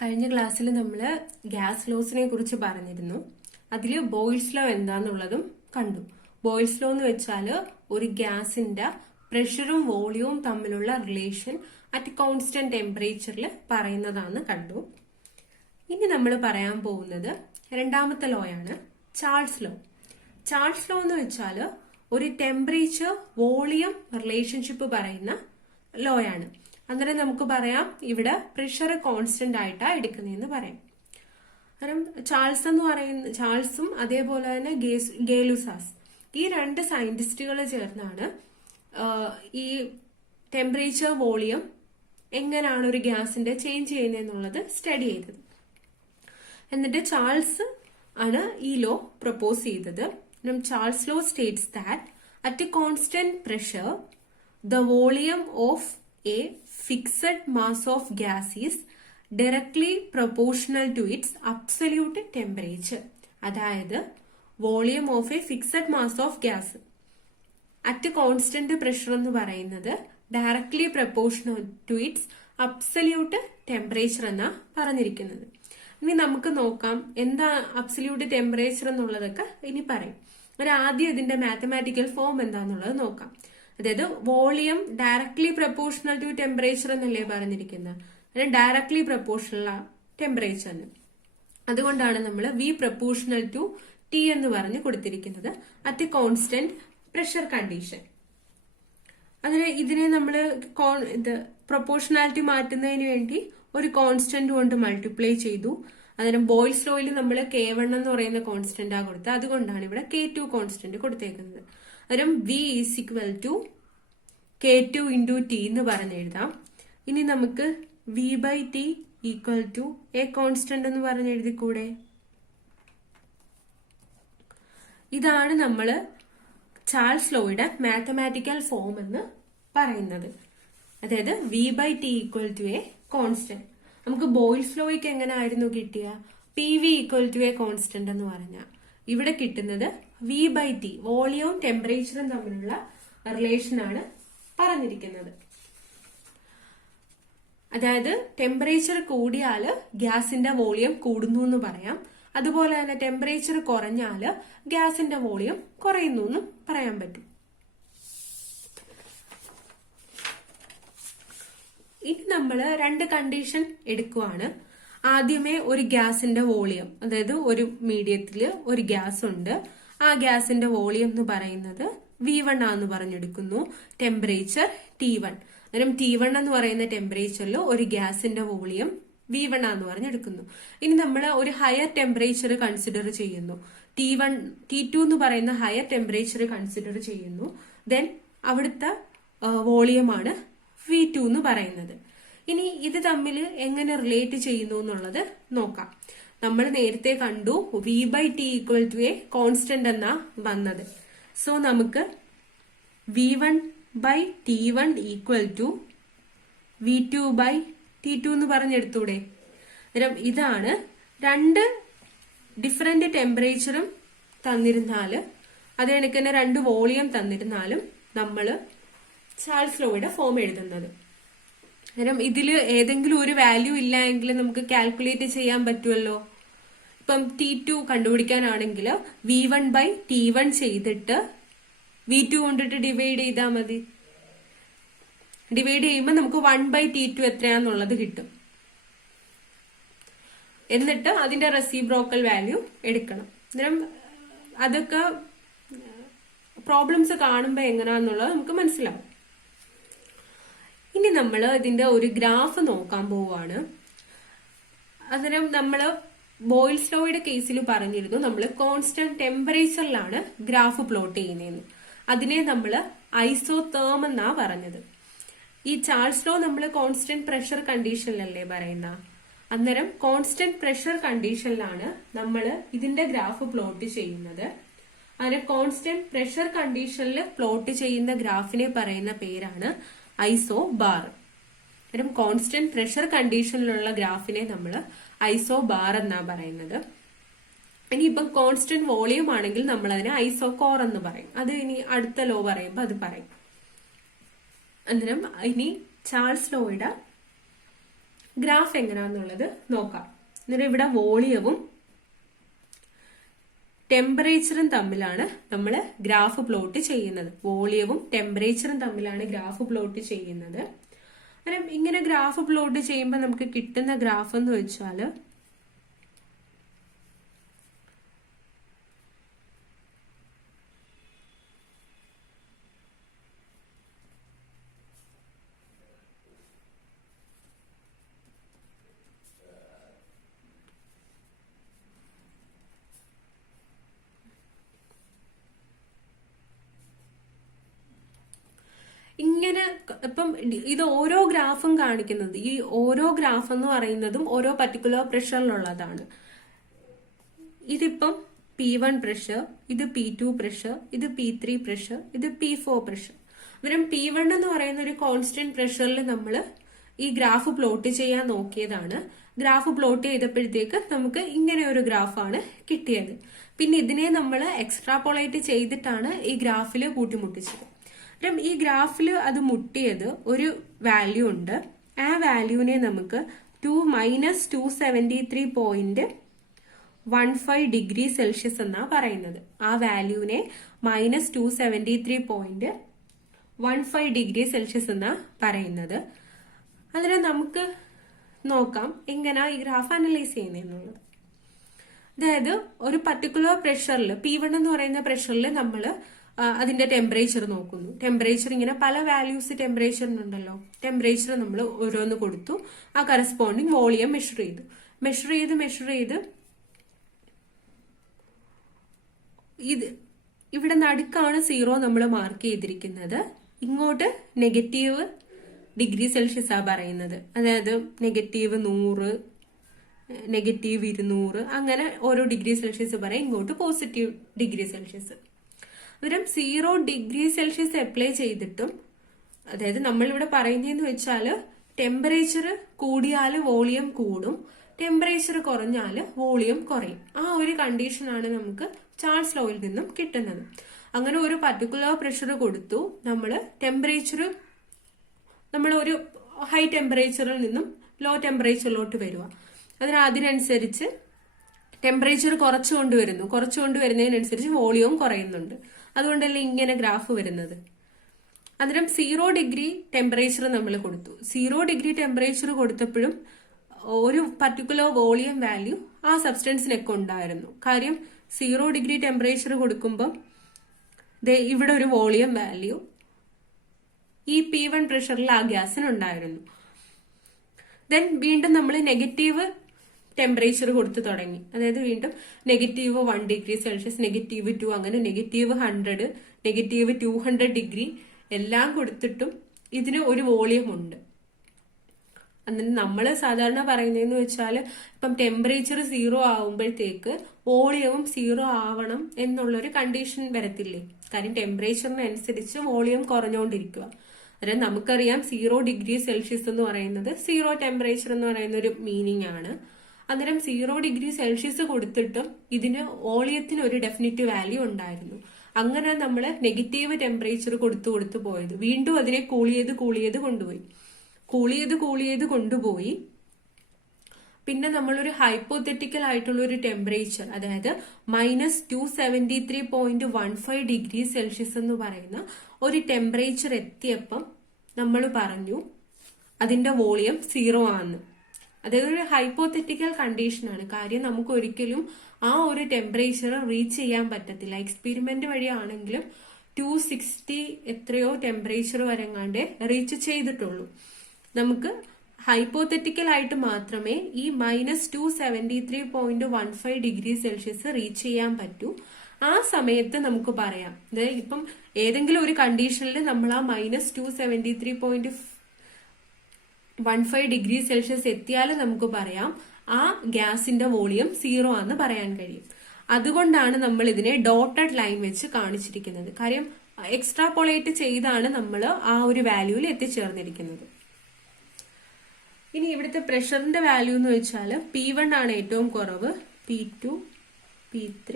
കഴിഞ്ഞ ക്ലാസ്സിൽ നമ്മൾ ഗ്യാസ് ലോസിനെ കുറിച്ച് പറഞ്ഞിരുന്നു. അതിൽ ബോയിൽസ് ലോ എന്താന്നുള്ളതും കണ്ടു. ബോയിൽസ് ലോ എന്ന് വെച്ചാൽ ഒരു ഗ്യാസിന്റെ പ്രഷറും വോളിയവും തമ്മിലുള്ള റിലേഷൻ അറ്റ് കോൺസ്റ്റന്റ് ടെമ്പറേച്ചറിൽ പറയുന്നതാന്ന് കണ്ടു. ഇനി നമ്മൾ പറയാൻ പോകുന്നത് രണ്ടാമത്തെ ലോയാണ്, ചാൾസ് ലോ. ചാൾസ് ലോ എന്ന് വെച്ചാൽ ഒരു ടെമ്പറേച്ചർ വോളിയം റിലേഷൻഷിപ്പ് പറയുന്ന ലോയാണ്. അന്നേരം നമുക്ക് പറയാം ഇവിടെ പ്രഷർ കോൺസ്റ്റന്റ് ആയിട്ടാ എടുക്കുന്നതെന്ന് പറയാം. കാരണം ചാൾസും അതേപോലെ തന്നെ ഗേലുസാസ് ഈ രണ്ട് സയന്റിസ്റ്റുകൾ ചേർന്നാണ് ഈ ടെമ്പറേച്ചർ വോളിയം എങ്ങനെയാണ് ഒരു ഗ്യാസിന്റെ ചേഞ്ച് ചെയ്യുന്നതെന്നുള്ളത് സ്റ്റഡി ചെയ്തത്. എന്നിട്ട് ചാൾസ് ആണ് ഈ ലോ പ്രപ്പോസ് ചെയ്തത്. Charles law states that at A constant pressure the volume of a fixed mass of gas is directly proportional to its absolute temperature. അതായത് volume of a fixed mass of gas at constant pressure എന്ന് പറയുന്നത് directly proportional to its absolute temperature എന്നാ പറഞ്ഞിരിക്കുന്നത്. ഇനി നമുക്ക് നോക്കാം എന്താ absolute temperature എന്നുള്ളതൊക്കെ ഇനി പറയും. ആദ്യം ഇതിന്റെ മാത്തമാറ്റിക്കൽ ഫോം എന്താന്നുള്ളത് നോക്കാം. അതായത് volume directly proportional to temperature എന്നല്ലേ പറഞ്ഞിരിക്കുന്നത്. ഡയറക്ട്ലി പ്രപ്പോർഷണൽ ടെമ്പറേച്ചറിന്, അതുകൊണ്ടാണ് നമ്മൾ വി പ്രപ്പോർഷണൽ ടു ടി എന്ന് പറഞ്ഞ് കൊടുത്തിരിക്കുന്നത് അറ്റ് കോൺസ്റ്റന്റ് പ്രഷർ കണ്ടീഷൻ. അതിന് ഇതിനെ നമ്മൾ പ്രപ്പോർഷണാലിറ്റി മാറ്റുന്നതിന് വേണ്ടി ഒരു കോൺസ്റ്റന്റ് കൊണ്ട് മൾട്ടിപ്ലൈ ചെയ്തു. അതിന് ബോയിൽസ് ലോയിൽ നമ്മൾ K1 എന്ന് പറയുന്ന കോൺസ്റ്റന്റ് ആ കൊടുത്തത്, അതുകൊണ്ടാണ് ഇവിടെ K2 കോൺസ്റ്റന്റ് കൊടുത്തേക്കുന്നത്. അന്നേരം V is equal to K2 into T എന്ന് പറഞ്ഞെഴുതാം. ഇനി നമുക്ക് V by T equal to a constant എന്ന് പറഞ്ഞെഴുതിക്കൂടെ? ഇതാണ് നമ്മൾ ചാൾസ് ലോയുടെ മാത്തമാറ്റിക്കൽ ഫോം എന്ന് പറയുന്നത്. അതായത് V by T equal to a constant. നമുക്ക് ബോയിൽസ് ലോയ്ക്ക് എങ്ങനെ ആയിരുന്നു കിട്ടിയ? P V equal to a constant എന്ന് പറഞ്ഞാൽ ഇവിടെ കിട്ടുന്നത് വി ബൈ ടി, വോളിയവും ടെമ്പറേച്ചറും തമ്മിലുള്ള റിലേഷൻ ആണ് പറഞ്ഞിരിക്കുന്നത്. അതായത് ടെമ്പറേച്ചർ കൂടിയാല് ഗ്യാസിന്റെ വോളിയം കൂടുന്നു എന്ന് പറയാം. അതുപോലെ തന്നെ ടെമ്പറേച്ചർ കുറഞ്ഞാല് ഗ്യാസിന്റെ വോളിയം കുറയുന്നു എന്നും പറയാൻ പറ്റും. ഇനി നമ്മൾ രണ്ട് കണ്ടീഷൻ എടുക്കുവാണ്. ആദ്യമേ ഒരു ഗ്യാസിന്റെ വോളിയം, അതായത് ഒരു മീഡിയത്തില് ഒരു ഗ്യാസ് ഉണ്ട്, ആ ഗ്യാസിന്റെ വോളിയം എന്ന് പറയുന്നത് V1 ആന്ന് പറഞ്ഞെടുക്കുന്നു. Temperature T1. അന്നേരം T1 എന്ന് പറയുന്ന ടെമ്പറേച്ചറിൽ ഒരു ഗ്യാസിന്റെ വോളിയം V1 ആന്ന് പറഞ്ഞെടുക്കുന്നു. ഇനി നമ്മൾ ഒരു ഹയർ ടെമ്പറേച്ചർ കൺസിഡർ ചെയ്യുന്നു. T2 എന്ന് പറയുന്ന ഹയർ ടെമ്പറേച്ചർ കൺസിഡർ ചെയ്യുന്നു. ദെൻ അവിടുത്തെ വോളിയമാണ് V2 എന്ന് പറയുന്നത്. ഇനി ഇത് തമ്മിൽ എങ്ങനെ റിലേറ്റ് ചെയ്യുന്നു എന്നുള്ളത് നോക്കാം. നമ്മൾ നേരത്തെ കണ്ടു V by T equal to a constant എന്നാ വന്നത്. സോ നമുക്ക് V1 by T1 equal to V2 by T2 എന്ന് പറഞ്ഞെടുത്തൂടെ? ഇതാണ് രണ്ട് ഡിഫറെന്റ് ടെമ്പറേച്ചറും തന്നിരുന്നാല്, അത് കണക്ക് തന്നെ രണ്ട് വോളിയം തന്നിരുന്നാലും നമ്മൾ ചാൾസ് ലോയുടെ ഫോം എഴുതുന്നത്. ഇതിൽ ഏതെങ്കിലും ഒരു വാല്യൂ ഇല്ല എങ്കിൽ നമുക്ക് കാൽക്കുലേറ്റ് ചെയ്യാൻ പറ്റുമല്ലോ. ഇപ്പം T2 കണ്ടുപിടിക്കാനാണെങ്കിൽ V1 ബൈ T1 ചെയ്തിട്ട് V2 കൊണ്ടിട്ട് ഡിവൈഡ് ചെയ്താൽ മതി. ഡിവൈഡ് ചെയ്യുമ്പോൾ നമുക്ക് 1 ബൈ T2 എത്രയാന്നുള്ളത് കിട്ടും. എന്നിട്ട് അതിന്റെ റെസിപ്രോക്കൽ വാല്യൂ എടുക്കണം. അന്നേരം അതൊക്കെ പ്രോബ്ലംസ് കാണുമ്പോൾ എങ്ങനെയാന്നുള്ളത് നമുക്ക് മനസ്സിലാവും. ഇനി നമ്മൾ ഇതിന്റെ ഒരു ഗ്രാഫ് നോക്കാൻ പോവാണ്. അന്നേരം നമ്മൾ ബോയിൽസ് ലോയുടെ കേസിൽ പറഞ്ഞിരുന്നു നമ്മൾ കോൺസ്റ്റന്റ് ടെമ്പറേച്ചറിലാണ് ഗ്രാഫ് പ്ലോട്ട് ചെയ്യുന്നതെന്ന്. അതിനെ നമ്മൾ ഐസോതേം എന്നാ പറഞ്ഞത്. ഈ ചാൾസ് ലോ നമ്മൾ കോൺസ്റ്റന്റ് പ്രഷർ കണ്ടീഷനിലല്ലേ പറയുന്ന. അന്നേരം കോൺസ്റ്റന്റ് പ്രഷർ കണ്ടീഷനിലാണ് നമ്മൾ ഇതിന്റെ ഗ്രാഫ് പ്ലോട്ട് ചെയ്യുന്നത്. അങ്ങനെ കോൺസ്റ്റന്റ് പ്രഷർ കണ്ടീഷനിൽ പ്ലോട്ട് ചെയ്യുന്ന ഗ്രാഫിനെ പറയുന്ന പേരാണ് ഐസോ ബാർ. കോൺസ്റ്റന്റ് പ്രഷർ കണ്ടീഷനിലുള്ള ഗ്രാഫിനെ നമ്മൾ ഐസോ ബാർ എന്നാ പറയുന്നത്. ഇനിയിപ്പം കോൺസ്റ്റന്റ് വോളിയം ആണെങ്കിൽ നമ്മൾ അതിനെ ഐസോ കോർ എന്ന് പറയും. അത് ഇനി അടുത്ത ലോ പറയുമ്പോൾ അത് പറയും. അന്നേരം ഇനി ചാൾസ് ലോയുടെ ഗ്രാഫ് എങ്ങനെയാന്നുള്ളത് നോക്കാം. എന്നിട്ട് ഇവിടെ വോളിയവും ടെമ്പറേച്ചറും തമ്മിലാണ് നമ്മൾ ഗ്രാഫ് പ്ലോട്ട് ചെയ്യുന്നത്. വോളിയവും ടെമ്പറേച്ചറും തമ്മിലാണ് ഗ്രാഫ് പ്ലോട്ട് ചെയ്യുന്നത്. അന്നേരം ഇങ്ങനെ ഗ്രാഫ് പ്ലോട്ട് ചെയ്യുമ്പോൾ നമുക്ക് കിട്ടുന്ന ഗ്രാഫ് എന്ന് വെച്ചാൽ ഇങ്ങനെ ഇപ്പം ഇത് ഓരോ ഗ്രാഫും കാണിക്കുന്നത്, ഈ ഓരോ ഗ്രാഫ് എന്ന് പറയുന്നതും ഓരോ പർട്ടിക്കുലർ പ്രഷറിലുള്ളതാണ്. ഇതിപ്പം P1 പ്രഷർ, ഇത് P2 പ്രഷർ, ഇത് P3 പ്രഷർ, ഇത് P4 പ്രഷർ. അന്നേരം P1 എന്ന് പറയുന്ന ഒരു കോൺസ്റ്റന്റ് പ്രഷറിൽ നമ്മൾ ഈ ഗ്രാഫ് പ്ലോട്ട് ചെയ്യാൻ നോക്കിയതാണ്. ഗ്രാഫ് പ്ലോട്ട് ചെയ്തപ്പോഴത്തേക്ക് നമുക്ക് ഇങ്ങനെ ഒരു ഗ്രാഫാണ് കിട്ടിയത്. പിന്നെ ഇതിനെ നമ്മൾ എക്സ്ട്രാപോളേറ്റ് ചെയ്തിട്ടാണ് ഈ ഗ്രാഫിൽ കൂട്ടിമുട്ടിച്ചത്. ഈ ഗ്രാഫിൽ അത് മുട്ടിയത് ഒരു വാല്യൂ ഉണ്ട്. ആ വാല്യൂവിനെ നമുക്ക് -273.15 ഡിഗ്രി സെൽഷ്യസ് എന്നാ പറയുന്നത്. ആ വാല്യൂവിനെ -273.15 ഡിഗ്രി സെൽഷ്യസ് എന്നാ പറയുന്നത്. അതിനെ നമുക്ക് നോക്കാം എങ്ങനെയാ ഈ ഗ്രാഫ് അനലൈസ് ചെയ്യുന്നതെന്നുള്ളത്. അതായത് ഒരു പർട്ടിക്കുലർ പ്രഷറിൽ P1 എന്ന് പറയുന്ന പ്രഷറിൽ നമ്മൾ അതിന്റെ ടെമ്പറേച്ചർ നോക്കുന്നു. ടെമ്പറേച്ചർ ഇങ്ങനെ പല വാല്യൂസ് ടെമ്പറേച്ചറിനുണ്ടല്ലോ. ടെമ്പറേച്ചർ നമ്മൾ ഓരോന്ന് കൊടുത്തു. ആ കറസ്പോണ്ടിങ് വോളിയം മെഷർ ചെയ്ത് ഇത് ഇവിടെ നടുക്കാണ് 0 നമ്മൾ മാർക്ക് ചെയ്തിരിക്കുന്നത്. ഇങ്ങോട്ട് നെഗറ്റീവ് ഡിഗ്രി സെൽഷ്യസ് ആ പറയുന്നത്. അതായത് -100, -200 അങ്ങനെ ഓരോ ഡിഗ്രി സെൽഷ്യസ് പറയും. ഇങ്ങോട്ട് പോസിറ്റീവ് ഡിഗ്രി സെൽഷ്യസ്. അന്നേരം 0 ഡിഗ്രി സെൽഷ്യസ് അപ്ലൈ ചെയ്തിട്ടും, അതായത് നമ്മളിവിടെ പറയുന്നതെന്ന് വെച്ചാൽ ടെമ്പറേച്ചർ കൂടിയാൽ വോളിയം കൂടും, ടെമ്പറേച്ചർ കുറഞ്ഞാൽ വോളിയം കുറയും. ആ ഒരു കണ്ടീഷനാണ് നമുക്ക് ചാൾസ് ലോയിൽ നിന്നും കിട്ടുന്നത്. അങ്ങനെ ഒരു പർട്ടിക്കുലർ പ്രഷർ കൊടുത്തു, നമ്മൾ ടെമ്പറേച്ചർ നമ്മൾ ഒരു ഹൈ ടെമ്പറേച്ചറിൽ നിന്നും ലോ ടെമ്പറേച്ചറിലോട്ട് വരിക. അതിനനുസരിച്ച് ടെമ്പറേച്ചർ കുറച്ചു കൊണ്ടുവരുന്നതിനനുസരിച്ച് വോളിയവും കുറയുന്നുണ്ട്. അതുകൊണ്ടല്ലേ ഇങ്ങനെ ഗ്രാഫ് വരുന്നത്. അന്നേരം 0 ഡിഗ്രി ടെമ്പറേച്ചർ നമ്മൾ കൊടുത്തു. 0 ഡിഗ്രി ടെമ്പറേച്ചർ കൊടുത്തപ്പോഴും ഒരു പർട്ടിക്കുലർ വോളിയം വാല്യൂ ആ സബ്സ്റ്റൻസിനൊക്കെ ഉണ്ടായിരുന്നു. കാര്യം 0 ഡിഗ്രി ടെമ്പറേച്ചർ കൊടുക്കുമ്പോൾ ഇവിടെ ഒരു വോളിയം വാല്യൂ ഈ P1 പ്രഷറിൽ ആ ഗ്യാസിനുണ്ടായിരുന്നു. ദെൻ വീണ്ടും നമ്മൾ നെഗറ്റീവ് ടെമ്പറേച്ചർ കൊടുത്തു തുടങ്ങി. അതായത് വീണ്ടും -1 ഡിഗ്രി സെൽഷ്യസ്, -2, അങ്ങനെ -100, -200 ഡിഗ്രി എല്ലാം കൊടുത്തിട്ടും ഇതിന് ഒരു വോളിയം ഉണ്ട്. അന്നേരം നമ്മൾ സാധാരണ പറയുന്നതെന്ന് വെച്ചാൽ ഇപ്പം ടെമ്പറേച്ചർ 0 ആവുമ്പോഴത്തേക്ക് വോളിയവും 0 ആവണം എന്നുള്ളൊരു കണ്ടീഷൻ വരത്തില്ലേ. കാര്യം ടെമ്പറേച്ചറിനനുസരിച്ച് വോളിയം കുറഞ്ഞുകൊണ്ടിരിക്കുക. അതായത് നമുക്കറിയാം 0 ഡിഗ്രി സെൽഷ്യസ് എന്ന് പറയുന്നത് 0 ടെമ്പറേച്ചർ എന്ന് പറയുന്ന ഒരു മീനിങ് ആണ്. അന്നേരം 0 ഡിഗ്രി സെൽഷ്യസ് കൊടുത്തിട്ടും ഇതിന് വോളിയത്തിന് ഒരു ഡെഫിനിറ്റ് വാല്യൂ ഉണ്ടായിരുന്നു. അങ്ങനെ നമ്മൾ നെഗറ്റീവ് ടെമ്പറേച്ചർ കൊടുത്തു പോയത്. വീണ്ടും അതിനെ കൂൾ ചെയ്ത് കൊണ്ടുപോയി. പിന്നെ നമ്മളൊരു ഹൈപ്പോത്തറ്റിക്കൽ ആയിട്ടുള്ള ഒരു ടെമ്പറേച്ചർ, അതായത് -273.15 ഡിഗ്രി സെൽഷ്യസ് എന്ന് പറയുന്ന ഒരു ടെമ്പറേച്ചർ എത്തിയപ്പം നമ്മൾ പറഞ്ഞു അതിന്റെ വോളിയം 0 ആണെന്ന്. അതായത് ഒരു ഹൈപ്പോത്തറ്റിക്കൽ കണ്ടീഷനാണ്. കാര്യം നമുക്ക് ഒരിക്കലും ആ ഒരു ടെമ്പറേച്ചർ റീച്ച് ചെയ്യാൻ പറ്റത്തില്ല. എക്സ്പെരിമെന്റ് വഴിയാണെങ്കിലും 260 എത്രയോ ടെമ്പറേച്ചർ വരെങ്ങാണ്ടേ റീച്ച് ചെയ്തിട്ടുള്ളൂ. നമുക്ക് ഹൈപ്പോത്തറ്റിക്കൽ ആയിട്ട് മാത്രമേ ഈ -273.15 ഡിഗ്രി സെൽഷ്യസ് റീച്ച് ചെയ്യാൻ പറ്റൂ. ആ സമയത്ത് നമുക്ക് പറയാം, അതായത് ഇപ്പം ഏതെങ്കിലും ഒരു കണ്ടീഷനിൽ നമ്മൾ ആ -273.15 ഡിഗ്രി സെൽഷ്യസ് എത്തിയാൽ നമുക്ക് പറയാം ആ ഗ്യാസിന്റെ വോളിയം 0 ആണെന്ന് പറയാൻ കഴിയും. അതുകൊണ്ടാണ് നമ്മൾ ഇതിനെ ഡോട്ടഡ് ലൈൻ വെച്ച് കാണിച്ചിരിക്കുന്നത്. കാര്യം എക്സ്ട്രാപോളേറ്റ് ചെയ്താണ് നമ്മൾ ആ ഒരു വാല്യൂവിൽ എത്തിച്ചേർന്നിരിക്കുന്നത്. ഇനി ഇവിടുത്തെ പ്രഷറിന്റെ വാല്യൂ എന്ന് വെച്ചാൽ P1 ആണ് ഏറ്റവും കുറവ്, P2, P3,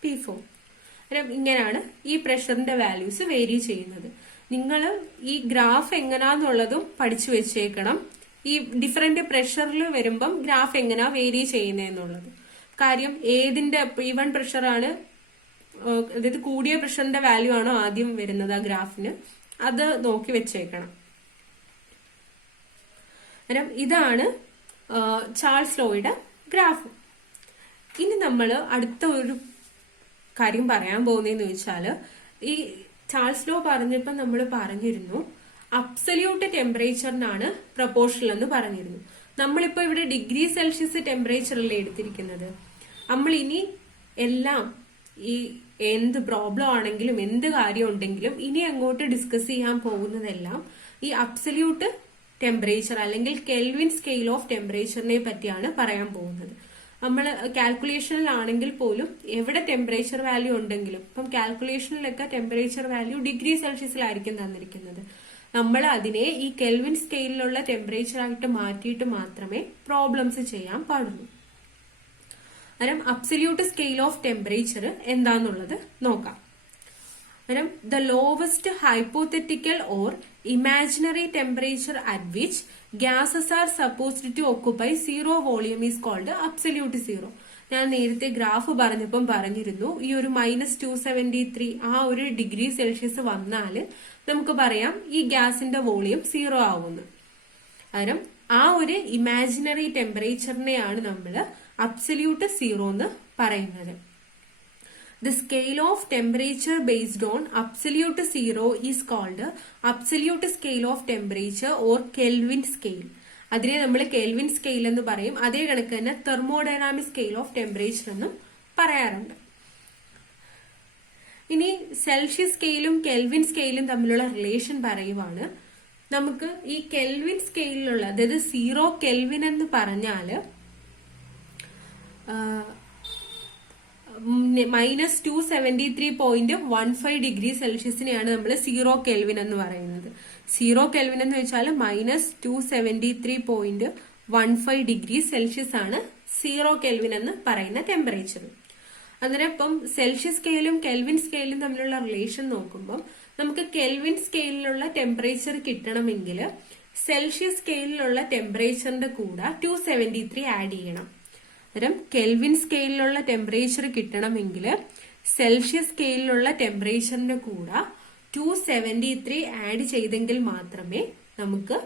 P4. ഇങ്ങനെയാണ് ഈ പ്രഷറിന്റെ വാല്യൂസ് വേരി ചെയ്യുന്നത്. നിങ്ങൾ ഈ ഗ്രാഫ് എങ്ങനാന്നുള്ളതും പഠിച്ചു വെച്ചേക്കണം. ഈ ഡിഫറെന്റ് പ്രഷറിൽ വരുമ്പം ഗ്രാഫ് എങ്ങനെയാ വേരി ചെയ്യുന്നതെന്നുള്ളത്. കാര്യം ഏതിന്റെ ഈവൺ പ്രഷറാണ്, അതായത് കൂടിയ പ്രഷറിന്റെ വാല്യൂ ആണോ ആദ്യം വരുന്നത് ആ ഗ്രാഫിന്, അത് നോക്കി വെച്ചേക്കണം. ഇതാണ് ചാൾസ് ലോയുടെ ഗ്രാഫ്. ഇനി നമ്മൾ അടുത്ത ഒരു കാര്യം പറയാൻ പോകുന്നതെന്ന് വെച്ചാല്, ഈ ചാൾസ് ലോ പറഞ്ഞപ്പോൾ നമ്മൾ പറഞ്ഞിരുന്നു അബ്സല്യൂട്ട് ടെമ്പറേച്ചറിനാണ് പ്രൊപ്പോർഷണൽ എന്ന് പറഞ്ഞിരുന്നു. നമ്മളിപ്പോ ഇവിടെ ഡിഗ്രി സെൽഷ്യസ് ടെമ്പറേച്ചറല്ലേ എടുത്തിരിക്കുന്നത്. നമ്മൾ ഇനി എല്ലാം ഈ എന്ത് പ്രോബ്ലം ആണെങ്കിലും എന്ത് കാര്യം ഉണ്ടെങ്കിലും ഇനി അങ്ങോട്ട് ഡിസ്കസ് ചെയ്യാൻ പോകുന്നതെല്ലാം ഈ അബ്സല്യൂട്ട് ടെമ്പറേച്ചർ അല്ലെങ്കിൽ കെൽവിൻ സ്കെയിൽ ഓഫ് ടെമ്പറേച്ചറിനെ പറ്റിയാണ് പറയാൻ പോകുന്നത്. നമ്മൾ കാൽക്കുലേഷനിലാണെങ്കിൽ പോലും എവിടെ ടെമ്പറേച്ചർ വാല്യൂ ഉണ്ടെങ്കിലും, ഇപ്പം കാൽക്കുലേഷനിലൊക്കെ ടെമ്പറേച്ചർ വാല്യൂ ഡിഗ്രി സെൽഷ്യസിലായിരിക്കും തന്നിരിക്കുന്നത്. നമ്മൾ അതിനെ ഈ കെൽവിൻ സ്കെയിലിലുള്ള ടെമ്പറേച്ചർ ആയിട്ട് മാറ്റിയിട്ട് മാത്രമേ പ്രോബ്ലംസ് ചെയ്യാൻ പാടുള്ളൂ. അന്നേരം അബ്സല്യൂട്ട് സ്കെയിൽ ഓഫ് ടെമ്പറേച്ചർ എന്താന്നുള്ളത് നോക്കാം. അന്നേരം the lowest hypothetical or imaginary temperature at which gases are supposed to occupy zero volume is called absolute zero. ഞാൻ നേരത്തെ ഗ്രാഫ് പറഞ്ഞപ്പം പറഞ്ഞിരുന്നു ഈ ഒരു -273 ആ ഒരു ഡിഗ്രി സെൽഷ്യസ് വന്നാല് നമുക്ക് പറയാം ഈ ഗ്യാസിന്റെ വോളിയം 0 ആവുന്നു. കാരണം ആ ഒരു ഇമാജിനറി ടെമ്പറേച്ചറിനെയാണ് നമ്മൾ അബ്സല്യൂട്ട് സീറോ എന്ന് പറയുന്നത്. The scale of temperature based on absolute zero is called absolute scale of temperature or Kelvin scale. അതിനെ നമ്മൾ കെൽവിൻ സ്കെയിൽ എന്ന് പറയും. അതേ കണക്ക് തന്നെ തെർമോഡൈനാമിക് സ്കെയിൽ ഓഫ് ടെമ്പറേച്ചർ എന്നും പറയാറുണ്ട്. ഇനി സെൽഷ്യസ് സ്കെയിലും കെൽവിൻ സ്കെയിലും തമ്മിലുള്ള റിലേഷൻ പറയുവാണ്. നമുക്ക് ഈ കെൽവിൻ സ്കെയിലുള്ള, അതായത് 0 കെൽവിൻ എന്ന് പറഞ്ഞാല് -273.15 ഡിഗ്രി സെൽഷ്യസിനെയാണ് നമ്മൾ 0 കെൽവിൻ എന്ന് പറയുന്നത്. 0 കെൽവിൻ എന്ന് വെച്ചാൽ -273.15 ഡിഗ്രി സെൽഷ്യസ് ആണ് 0 കെൽവിൻ എന്ന് പറയുന്ന ടെമ്പറേച്ചർ. അന്നേരം ഇപ്പം സെൽഷ്യസ് സ്കെയിലും കെൽവിൻ സ്കെയിലും തമ്മിലുള്ള റിലേഷൻ നോക്കുമ്പോൾ നമുക്ക് കെൽവിൻ സ്കെയിലിലുള്ള ടെമ്പറേച്ചർ കിട്ടണമെങ്കിൽ സെൽഷ്യസ് സ്കെയിലിലുള്ള ടെമ്പറേച്ചറിന്റെ കൂടെ 273 ആഡ് ചെയ്യണം. അന്നേരം കെൽവിൻ സ്കെയിലിലുള്ള ടെമ്പറേച്ചർ കിട്ടണമെങ്കിൽ സെൽഷ്യസ് സ്കെയിലിലുള്ള ടെമ്പറേച്ചറിന്റെ കൂടെ 273 ആഡ് ചെയ്തെങ്കിൽ മാത്രമേ നമുക്ക്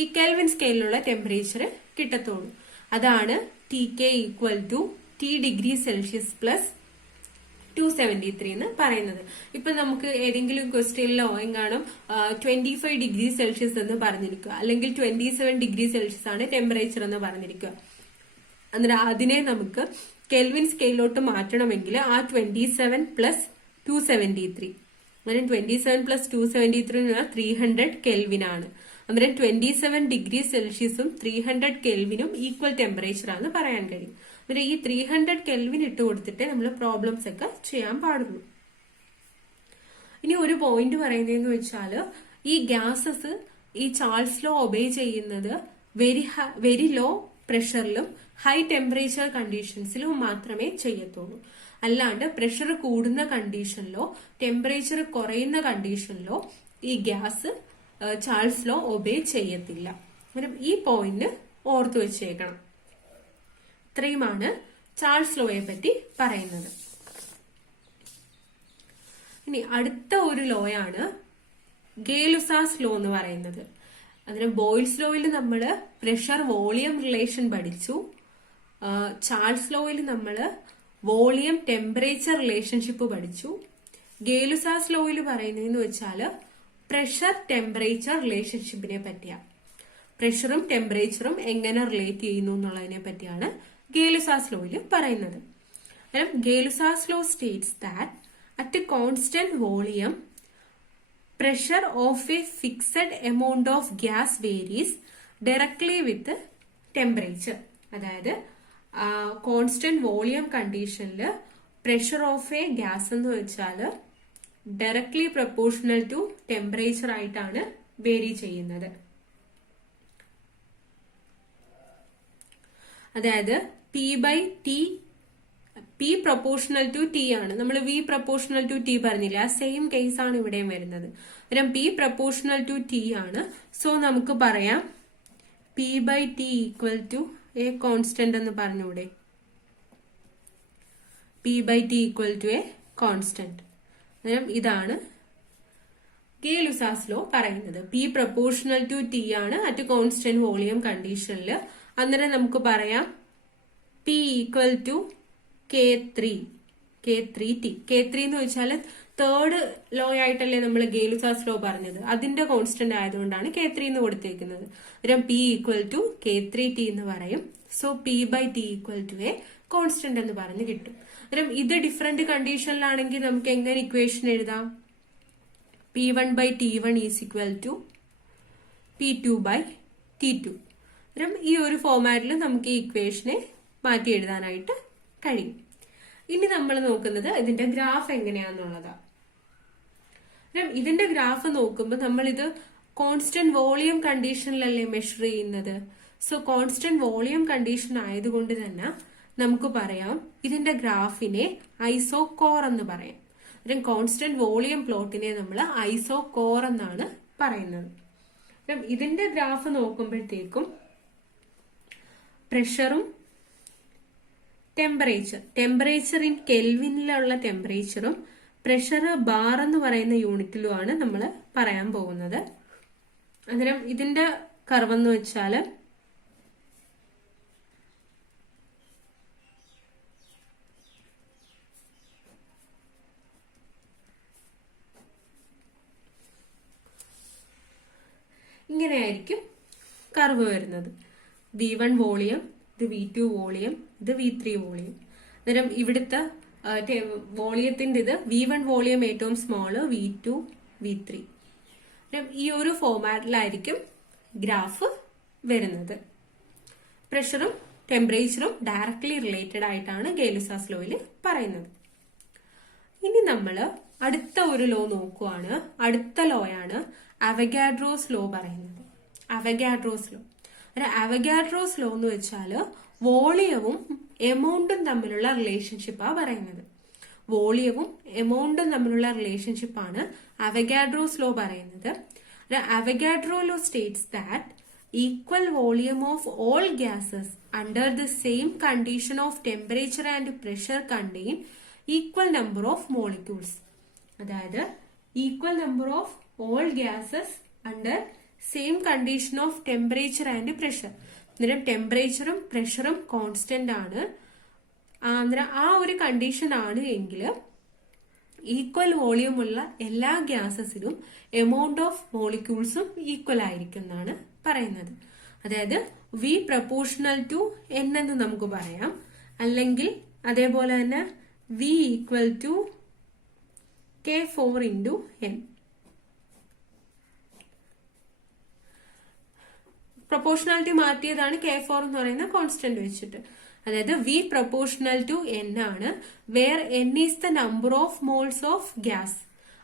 ഈ കെൽവിൻ സ്കെയിലിലുള്ള ടെമ്പറേച്ചർ കിട്ടത്തുള്ളൂ. അതാണ് TK equal to T degree Celsius plus 273 എന്ന് പറയുന്നത്. ഇപ്പൊ നമുക്ക് ഏതെങ്കിലും ക്വസ്റ്റ്യനിലോ എങ്ങാനും 25 ഡിഗ്രി സെൽഷ്യസ് എന്ന് പറഞ്ഞിരിക്കുക, അല്ലെങ്കിൽ 27 ഡിഗ്രി സെൽഷ്യസ് ആണ് ടെമ്പറേച്ചർ എന്ന് പറഞ്ഞിരിക്കുക. അന്നേരം അതിനെ നമുക്ക് കെൽവിൻ സ്കെയിലോട്ട് മാറ്റണമെങ്കിൽ ആ 27 പ്ലസ് 273, അങ്ങനെ 27 പ്ലസ് 273 300 കെൽവിൻ ആണ്. അന്നേരം 27 ഡിഗ്രി സെൽഷ്യസും 300 കെൽവിനും ഈക്വൽ ടെമ്പറേച്ചർ ആണെന്ന് പറയാൻ കഴിയും. അന്നേരം ഈ 300 കെൽവിൻ ഇട്ട് കൊടുത്തിട്ട് നമ്മൾ പ്രോബ്ലംസ് ഒക്കെ ചെയ്യാൻ പാടുള്ളൂ. ഇനി ഒരു പോയിന്റ് പറയുന്നതെന്ന് വെച്ചാല് ഈ ഗ്യാസസ് ഈ ചാൾസ് ലോ ഒബേ ചെയ്യുന്നത് വെരി ലോ പ്രഷറിലും ഹൈ ടെമ്പറേച്ചർ കണ്ടീഷൻസിലും മാത്രമേ ചെയ്യത്തുള്ളൂ. അല്ലാണ്ട് പ്രഷർ കൂടുന്ന കണ്ടീഷനിലോ ടെമ്പറേച്ചർ കുറയുന്ന കണ്ടീഷനിലോ ഈ ഗ്യാസ് ചാൾസ് ലോ ഒബേ ചെയ്യത്തില്ല. ഈ പോയിന്റ് ഓർത്തു വെച്ചേക്കണം. ഇത്രയുമാണ് ചാൾസ് ലോയെ പറ്റി പറയുന്നത്. ഇനി അടുത്ത ഒരു ലോയാണ് ഗേ-ലുസാസ് ലോ എന്ന് പറയുന്നത്. അതിന് ബോയിൽസ് ലോയിൽ നമ്മൾ പ്രഷർ വോളിയം റിലേഷൻ പഠിച്ചു. ചാൾസ് ലോയിൽ നമ്മൾ വോളിയം ടെമ്പറേച്ചർ റിലേഷൻഷിപ്പ് പഠിച്ചു. ഗേ-ലുസാസ് ലോയിൽ പറയുന്നതെന്ന് വെച്ചാല് പ്രഷർ ടെമ്പറേച്ചർ റിലേഷൻഷിപ്പിനെ പറ്റിയാണ്. പ്രഷറും ടെമ്പറേച്ചറും എങ്ങനെ റിലേറ്റ് ചെയ്യുന്നു എന്നുള്ളതിനെ പറ്റിയാണ് ഗേ-ലുസാസ് ലോയിൽ പറയുന്നത്. Gay Lussac's law states that at constant volume pressure of a fixed amount of gas varies directly with temperature. അതായത് കോൺസ്റ്റന്റ് വോളിയം കണ്ടീഷനിൽ പ്രഷർ ഓഫ് എ ഗ്യാസ് എന്ന് വെച്ചാൽ ഡയറക്ട്ലി പ്രൊപ്പോർഷണൽ ടു ടെമ്പറേച്ചർ ആയിട്ടാണ് വേരി ചെയ്യുന്നത്. പി പ്രൊപ്പോർഷണൽ ടു ടി ആണ്. നമ്മൾ V proportional to T പറഞ്ഞില്ല, ആ സെയിം കേസ് ആണ് ഇവിടെയും വരുന്നത്. അന്നേരം പി പ്രൊപ്പോർഷണൽ ടു ടി ആണ്. സോ നമുക്ക് പറയാം P by T equal to a constant എന്ന് പറഞ്ഞൂടെ. P by T equal to a constant. അന്നേരം ഇതാണ് ഗേ-ലുസാസ് ലോ പറയുന്നത്. പി പ്രൊപ്പോർഷണൽ ടു ടി ആണ് അറ്റ് കോൺസ്റ്റന്റ് വോളിയം കണ്ടീഷനിൽ. അന്നേരം നമുക്ക് പറയാം P equal to K3 T. K3 എന്ന് വെച്ചാൽ തേർഡ് ലോ ആയിട്ടല്ലേ നമ്മൾ ഗേ-ലുസാസ് ലോ പറഞ്ഞത്, അതിന്റെ കോൺസ്റ്റന്റ് ആയതുകൊണ്ടാണ് K3 എന്ന് കൊടുത്തേക്കുന്നത്. അന്നേരം P equal to K3 T എന്ന് പറയും. So P by T equal to a constant എന്ന് പറഞ്ഞ് കിട്ടും. അന്നേരം ഇത് ഡിഫറെന്റ് കണ്ടീഷനിലാണെങ്കിൽ നമുക്ക് എങ്ങനെ ഇക്വേഷൻ എഴുതാം? P1 by T1 is equal to P2 by T2. അന്നേരം ഈ ഒരു ഫോമാറ്റിൽ നമുക്ക് ഈ ഇക്വേഷനെ മാറ്റി എഴുതാനായിട്ട് കഴിയും. ഇനി നമ്മൾ നോക്കുന്നത് ഇതിന്റെ ഗ്രാഫ് എങ്ങനെയാന്നുള്ളതാണ്. ഇതിന്റെ ഗ്രാഫ് നോക്കുമ്പോൾ നമ്മൾ ഇത് കോൺസ്റ്റന്റ് വോളിയം കണ്ടീഷനിലല്ലേ മെഷർ ചെയ്യുന്നത്. സോ കോൺസ്റ്റന്റ് വോളിയം കണ്ടീഷൻ ആയതുകൊണ്ട് തന്നെ നമുക്ക് പറയാം ഇതിന്റെ ഗ്രാഫിനെ ഐസോകോർ എന്ന് പറയാം. കോൺസ്റ്റന്റ് വോളിയം പ്ലോട്ടിനെ നമ്മൾ ഐസോകോർ എന്നാണ് പറയുന്നത്. ഇതിന്റെ ഗ്രാഫ് നോക്കുമ്പോഴത്തേക്കും പ്രഷറും ടെമ്പറേച്ചർ ഇൻ കെൽവിനിലുള്ള ടെമ്പറേച്ചറും പ്രഷർ ബാർ എന്ന് പറയുന്ന യൂണിറ്റിലുമാണ് നമ്മൾ പറയാൻ പോകുന്നത്. അന്നേരം ഇതിന്റെ കർവ് എന്ന് വെച്ചാല് ഇങ്ങനെയായിരിക്കും കർവ് വരുന്നത്. V1 വോളിയം, ഇത് V2 വോളിയം, ഇത് V3 വോളിയം. അന്നേരം ഇവിടുത്തെ വോളിയത്തിന്റെ ഇത് V1 വോളിയം ഏറ്റവും സ്മോള്, V2, V3. ഈ ഒരു ഫോമാറ്റിലായിരിക്കും ഗ്രാഫ് വരുന്നത്. പ്രഷറും ടെമ്പറേച്ചറും ഡയറക്ട്ലി റിലേറ്റഡ് ആയിട്ടാണ് ഗേ-ലുസാസ് ലോയിൽ പറയുന്നത്. ഇനി നമ്മൾ അടുത്ത ഒരു ലോ നോക്കുവാണ്. അടുത്ത ലോയാണ് അവഗാഡ്രോസ് ലോ പറയുന്നത്. അവഗാഡ്രോസ് ലോ എന്ന് വെച്ചാല് വോളിയവും എമൗണ്ടും തമ്മിലുള്ള റിലേഷൻഷിപ്പാ പറയുന്നത്. വോളിയവും എമൗണ്ടും തമ്മിലുള്ള റിലേഷൻഷിപ്പാണ് അവഗാഡ്രോസ് ലോ പറയുന്നത്. Avogadro law states that equal volume of all gases under the same condition of temperature and pressure contain equal number of molecules. അതായത് equal number of all gases under same condition of temperature and pressure. അന്നേരം ടെമ്പറേച്ചറും പ്രഷറും constant ആണ്. അന്നേരം ആ ഒരു condition ആണ് എങ്കിൽ ഈക്വൽ വോളിയം ഉള്ള എല്ലാ ഗ്യാസസിലും എമൗണ്ട് ഓഫ് മോളിക്യൂൾസും ഈക്വൽ ആയിരിക്കും എന്നാണ് പറയുന്നത്. അതായത് V പ്രൊപ്പോർഷണൽ ടു N എന്ന് നമുക്ക് പറയാം. അല്ലെങ്കിൽ അതേപോലെ തന്നെ V equal to K4 into N. Proportionality മാറ്റിയതാണ് K4 എന്ന് പറയുന്ന കോൺസ്റ്റന്റ് വെച്ചിട്ട്. അതായത് V പ്രൊപ്പോർഷണൽ ടു N ആണ്. Where N is the number of moles of gas.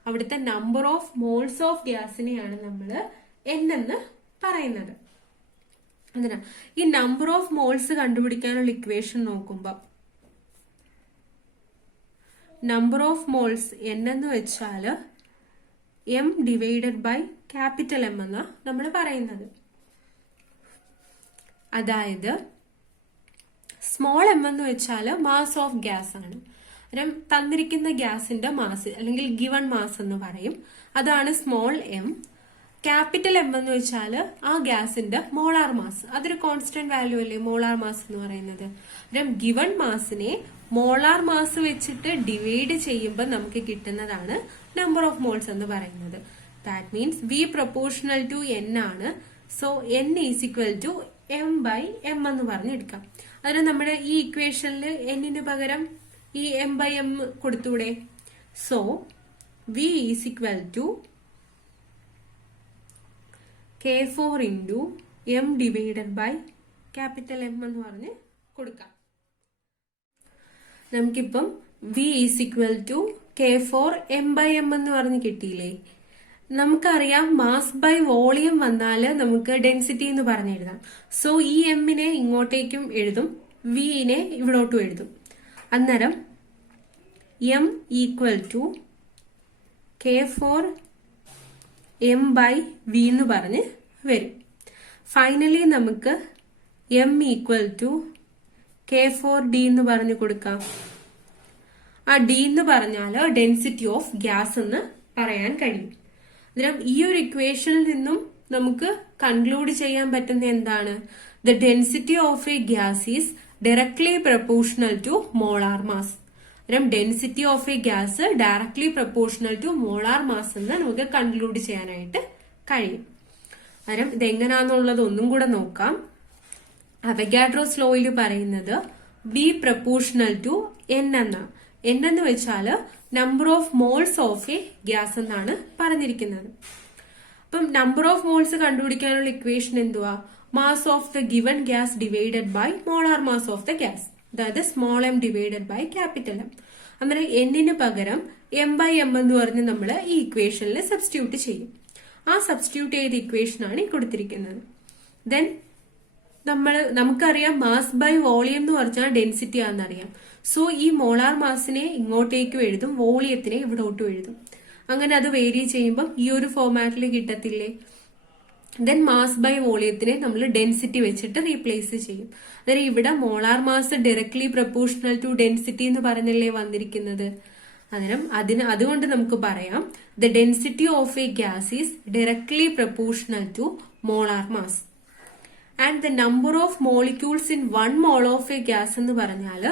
അവിടുത്തെ നമ്പർ ഓഫ് മോൾസ് ഓഫ് ഗ്യാസിനെയാണ് നമ്മൾ N എന്ന് പറയുന്നത്. അതിനാ ഈ നമ്പർ ഓഫ് മോൾസ് കണ്ടുപിടിക്കാനുള്ള ഇക്വേഷൻ നോക്കുമ്പോൾ നമ്പർ ഓഫ് മോൾസ് N എന്ന് വെച്ചാൽ M divided by capital M എന്നാ നമ്മൾ പറയുന്നത്. അതായത് സ്മോൾ m എന്ന് വെച്ചാൽ മാസ് ഓഫ് ഗ്യാസ് ആണ്. തന്നിരിക്കുന്ന ഗ്യാസിന്റെ മാസ് അല്ലെങ്കിൽ ഗിവൺ മാസ് എന്ന് പറയും. അതാണ് സ്മോൾ m. ക്യാപിറ്റൽ M എന്ന് വെച്ചാൽ ആ ഗ്യാസിന്റെ മോളാർ മാസ്. അതൊരു കോൺസ്റ്റന്റ് വാല്യൂ അല്ലേ മോളാർ മാസ് എന്ന് പറയുന്നത്. ഗിവൺ മാസിനെ മോളാർ മാസ് വെച്ചിട്ട് ഡിവൈഡ് ചെയ്യുമ്പോൾ നമുക്ക് കിട്ടുന്നതാണ് നമ്പർ ഓഫ് മോൾസ് എന്ന് പറയുന്നത്. That means V proportional to N ആണ്. So N is equal to M by M എന്ന് പറഞ്ഞെടുക്കാം. അതിന് നമ്മുടെ ഈ ഇക്വേഷനിൽ Nന് പകരം ഈ M ബൈ M കൊടുത്തൂടെ. So V is equal to K4 into M divided by capital M എന്ന് പറഞ്ഞ് കൊടുക്കാം. നമുക്കിപ്പം V is equal to K4 M by M എന്ന് പറഞ്ഞ് കിട്ടിയില്ലേ. നമുക്കറിയാം മാസ് ബൈ വോളിയം വന്നാൽ നമുക്ക് ഡെൻസിറ്റി എന്ന് പറഞ്ഞെഴുതാം. സോ ഈ എമ്മിനെ ഇങ്ങോട്ടേക്കും എഴുതും, വിനെ ഇവിടോട്ടും എഴുതും. അന്നേരം M equal to K4 M by V എന്ന് പറഞ്ഞ് വരും. ഫൈനലി നമുക്ക് M ഈക്വൽ ടു K4D എന്ന് പറഞ്ഞു കൊടുക്കാം. ആ D എന്ന് പറഞ്ഞാൽ ഡെൻസിറ്റി ഓഫ് ഗ്യാസ് എന്ന് പറയാൻ കഴിയും. അന്നേരം ഈ ഒരു ഇക്വേഷനിൽ നിന്നും നമുക്ക് കൺക്ലൂഡ് ചെയ്യാൻ പറ്റുന്ന എന്താണ്? The density of a gas is directly proportional to molar mass. അന്നേരം density of a gas directly proportional to molar mass എന്ന് നമുക്ക് കൺക്ലൂഡ് ചെയ്യാനായിട്ട് കഴിയും. അന്നേരം ഇതെങ്ങനാന്നുള്ളത് ഒന്നും കൂടെ നോക്കാം. അവഗാഡ്രോസ് ലോയിൽ പറയുന്നത് ബി പ്രൊപ്പോർഷണൽ ടു എൻ എന്നാണ്. എൻ എന്ന് വെച്ചാല് number of moles of a gas എന്നാണ് പറഞ്ഞിരിക്കുന്നത്. അപ്പം നമ്പർ ഓഫ് മോൾസ് കണ്ടുപിടിക്കാനുള്ള ഇക്വേഷൻ എന്തുവാ? Mass of the given gas divided by molar mass of the gas, അതായത് small M divided by capital M. അങ്ങനെ എന്നിന് പകരം എം ബൈ എം എന്ന് പറഞ്ഞ് നമ്മൾ ഈ ഇക്വേഷനിൽ സബ്സ്റ്റിറ്റ്യൂട്ട് ചെയ്യും. ആ സബ്സ്റ്റിറ്റ്യൂട്ട് ചെയ്ത ഇക്വേഷൻ ആണ് ഈ കൊടുത്തിരിക്കുന്നത്. ദെൻ നമുക്കറിയാം മാസ് ബൈ വോളിയം എന്ന് പറഞ്ഞാൽ ഡെൻസിറ്റി ആണെന്നറിയാം. സോ ഈ മോളാർ മാസിനെ ഇങ്ങോട്ടേക്കും എഴുതും, വോളിയത്തിനെ ഇവിടോട്ടും എഴുതും. അങ്ങനെ അത് വേരി ചെയ്യുമ്പോൾ ഈ ഒരു ഫോർമാറ്റിൽ കിട്ടത്തില്ലേ? ദെൻ മാസ് ബൈ വോളിയത്തിനെ നമ്മൾ ഡെൻസിറ്റി വെച്ചിട്ട് റീപ്ലേസ് ചെയ്യും. അതായത് ഇവിടെ molar mass directly proportional to density എന്ന് പറഞ്ഞല്ലേ വന്നിരിക്കുന്നത്. അന്നേരം അതുകൊണ്ട് നമുക്ക് പറയാം the density of a gas is directly proportional to molar mass. And the number of molecules in 1 mole of a gas എന്ന് പറഞ്ഞാൽ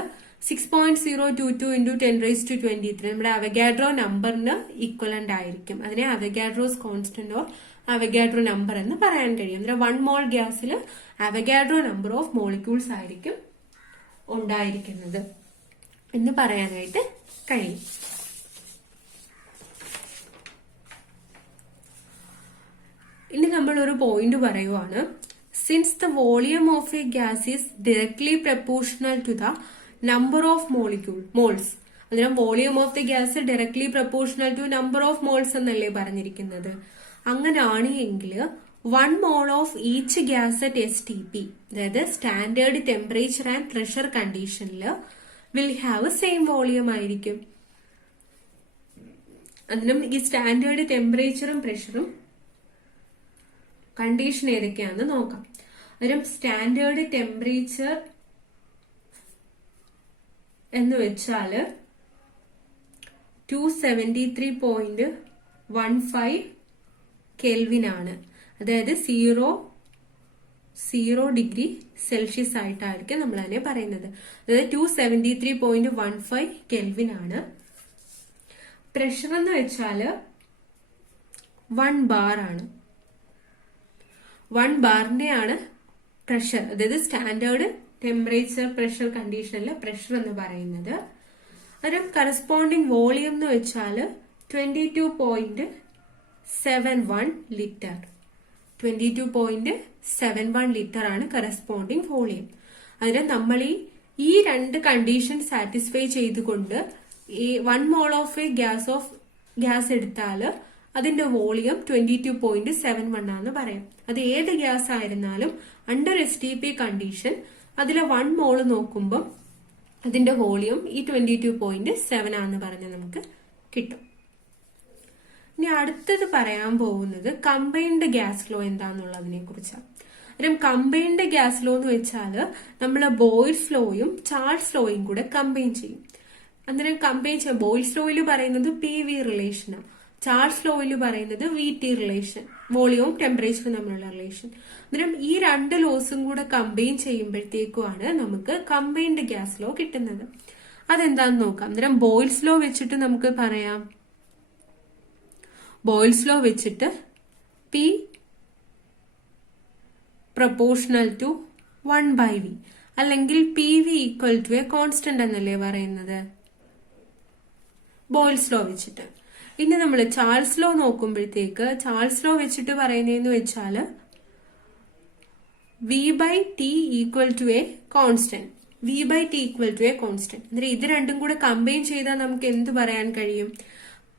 6.022 into 10⁻23 നമ്മുടെ അവഗാഡ്രോ നമ്പറിന് ഈക്വലന്റ് ആയിരിക്കും. അതിനെ Avogadro's constant or Avogadro number എന്ന് പറയാൻ കഴിയും. അന്നേരം 1 മോൾ ഗ്യാസിൽ അവഗാഡ്രോ നമ്പർ ഓഫ് മോളിക്യൂൾസ് ആയിരിക്കും ഉണ്ടായിരിക്കുന്നത് എന്ന് പറയാനായിട്ട് കഴിയും. ഇനി നമ്മൾ ഒരു പോയിന്റ് പറയുവാണ്. Since the volume of a gas is directly proportional to the number of moles. അന്നേരം volume of the gas directly proportional to number of moles എന്നല്ലേ പറഞ്ഞിരിക്കുന്നത്. അങ്ങനെയാണ് എങ്കിൽ 1 mole of each gas at STP, അതായത് standard temperature and pressure കണ്ടീഷനിൽ will have same volume ആയിരിക്കും. അതിനും ഈ സ്റ്റാൻഡേർഡ് ടെമ്പറേച്ചറും പ്രഷറും കണ്ടീഷൻ ഏതൊക്കെയാണെന്ന് നോക്കാം. അന്നേരം സ്റ്റാൻഡേർഡ് ടെമ്പറേച്ചർ എന്ന് വെച്ചാല് 273.15 കെൽവിൻ ആണ്. അതായത് 0 ഡിഗ്രി സെൽഷ്യസ് ആയിട്ടായിരിക്കും നമ്മൾ അതിനെ പറയുന്നത്. അതായത് 273.15 കെൽവിൻ ആണ്. പ്രഷർ എന്ന് വെച്ചാല് 1 ബാർ ആണ്. 1 ബാറിന്റെയാണ് പ്രഷർ, അതായത് സ്റ്റാൻഡേർഡ് ടെമ്പറേച്ചർ പ്രഷർ കണ്ടീഷനിലെ പ്രഷർ എന്ന് പറയുന്നത്. അതിന് കറസ്പോണ്ടിങ് വോളിയം എന്ന് വെച്ചാല് 22.71 ലിറ്റർ. 22.71 ലിറ്റർ ആണ് കറസ്പോണ്ടിങ് വോളിയം. അതിന് നമ്മൾ ഈ രണ്ട് കണ്ടീഷൻ സാറ്റിസ്ഫൈ ചെയ്തുകൊണ്ട് ഈ 1 മോൾ ഓഫ് എ ഗ്യാസ് എടുത്താൽ അതിന്റെ വോളിയം 22.71 ആണെന്ന് പറയാം. അത് ഏത് ഗ്യാസ് ആയിരുന്നാലും അണ്ടർ STP കണ്ടീഷൻ അതിലെ 1 മോള് നോക്കുമ്പോൾ അതിന്റെ വോളിയം ഈ 22.7 ആണെന്ന് പറഞ്ഞ് നമുക്ക് കിട്ടും. ഇനി അടുത്തത് പറയാൻ പോകുന്നത് കമ്പൈൻഡ് ഗ്യാസ് ലോ എന്താന്നുള്ളതിനെ കുറിച്ചാണ്. അന്നേരം കമ്പൈൻഡ് ഗ്യാസ് ലോ എന്ന് വെച്ചാൽ നമ്മൾ ബോയ്ൽസ് ലോയും ചാൾസ് ലോയും കൂടെ കമ്പൈൻ ചെയ്യും. അന്നേരം കമ്പൈൻ ചെയ്യാം. ബോയ്ൽസ് ലോയിൽ പറയുന്നത് PV റിലേഷനാണ്, ചാൾസ് ലോയിൽ പറയുന്നത് VT റിലേഷൻ, വോളിയവും ടെമ്പറേച്ചറും തമ്മിലുള്ള റിലേഷൻ. അന്നേരം ഈ രണ്ട് ലോസും കൂടെ കമ്പൈൻ ചെയ്യുമ്പോഴത്തേക്കുമാണ് നമുക്ക് കമ്പൈൻഡ് ഗ്യാസ് ലോ കിട്ടുന്നത്. അതെന്താന്ന് നോക്കാം. അന്നേരം ബോയ്ൽസ് ലോ വെച്ചിട്ട് നമുക്ക് പറയാം. ബോയ്ൽസ് ലോ വെച്ചിട്ട് P പ്രൊപ്പോർഷണൽ ടു 1/V അല്ലെങ്കിൽ PV equal to a constant എന്നല്ലേ പറയുന്നത് ബോയ്ൽസ് ലോ വെച്ചിട്ട്. ഇനി നമ്മൾ ചാൾസ് ലോ നോക്കുമ്പോഴത്തേക്ക് ചാൾസ് ലോ വെച്ചിട്ട് പറയുന്നതെന്ന് വെച്ചാല് V/T equal to a constant. V/T equal to a constant. അന്നേരം ഇത് രണ്ടും കൂടെ കമ്പൈൻ ചെയ്താൽ നമുക്ക് എന്ത് പറയാൻ കഴിയും?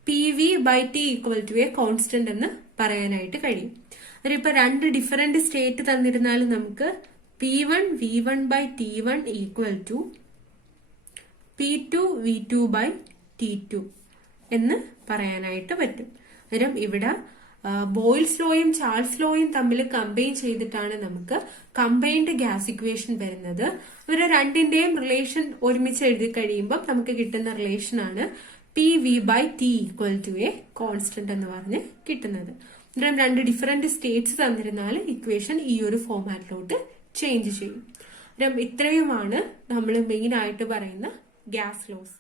PV/T equal to a constant എന്ന് പറയാനായിട്ട് കഴിയും. അന്നേരം ഇപ്പൊ രണ്ട് ഡിഫറെന്റ് സ്റ്റേറ്റ് തന്നിരുന്നാലും നമുക്ക് P1 V1/T1 equal to P2V2/T2 എന്ന് പറയാനായിട്ട് പറ്റും. അന്നേരം ഇവിടെ ബോയിൽസ് ലോയും ചാൾസ് ലോയും തമ്മിൽ കമ്പൈൻ ചെയ്തിട്ടാണ് നമുക്ക് കമ്പൈൻഡ് ഗ്യാസ് ഇക്വേഷൻ വരുന്നത്. ഇവരെ രണ്ടിന്റെയും റിലേഷൻ ഒരുമിച്ച് എഴുതി കഴിയുമ്പോൾ നമുക്ക് കിട്ടുന്ന റിലേഷൻ ആണ് PV/T=a കോൺസ്റ്റന്റ് എന്ന് പറഞ്ഞ് കിട്ടുന്നത്. അന്നേരം രണ്ട് ഡിഫറെന്റ് സ്റ്റേറ്റ്സ് തന്നിരുന്നാൽ ഇക്വേഷൻ ഈ ഒരു ഫോമാറ്റിലോട്ട് ചേഞ്ച് ചെയ്യും. ഇത്രയുമാണ് നമ്മൾ മെയിൻ ആയിട്ട് പറയുന്ന ഗ്യാസ് ലോസ്.